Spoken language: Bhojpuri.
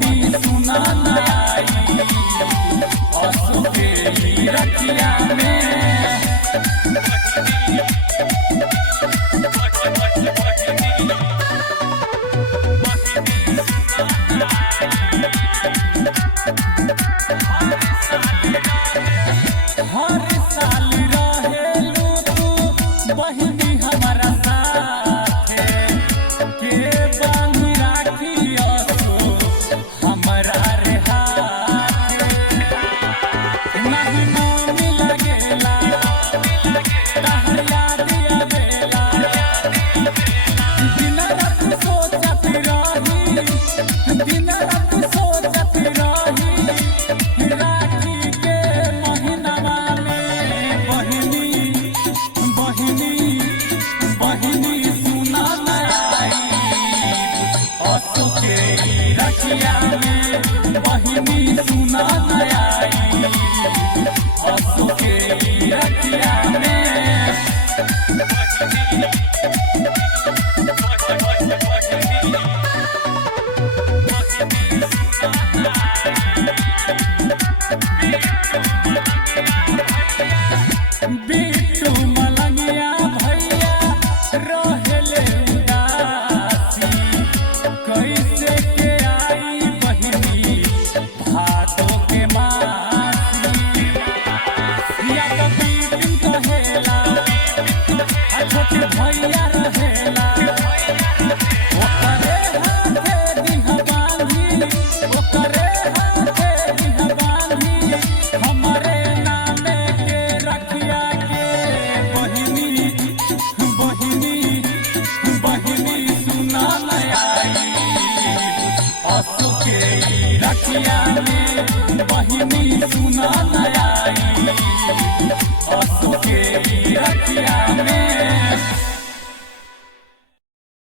बहिनी सुना नयाई असो के रखिया में हर साल रहेलू तू बहिनी हमारा साथे के बांधी राखी असो हमारा रे हाथे नहीं मन लगेला तहर याद आवेला दिन रात सोचत रही दिन रात सोचत रही राखी के महीनावा में बहिनी बहिनी बहिनी सुना नयाई असो के रखिया में बहिनी सुना नयाई असो के रखिया में बिट्टू मलंगिया भैया रहेले उदासी कैसे के आई बहिनी भादो के मासी या तो बिपिन कहेला आ छोटे भैया रहेला ओकरे हाथे दिह बांधी ओकरे हाथे दिह बांधी हमारे नामे के रखिया के बहिनी बहिनी बहिनी सुना नयाई असो के रखिया में बहिनी सुना नयाई असो के रखिया में।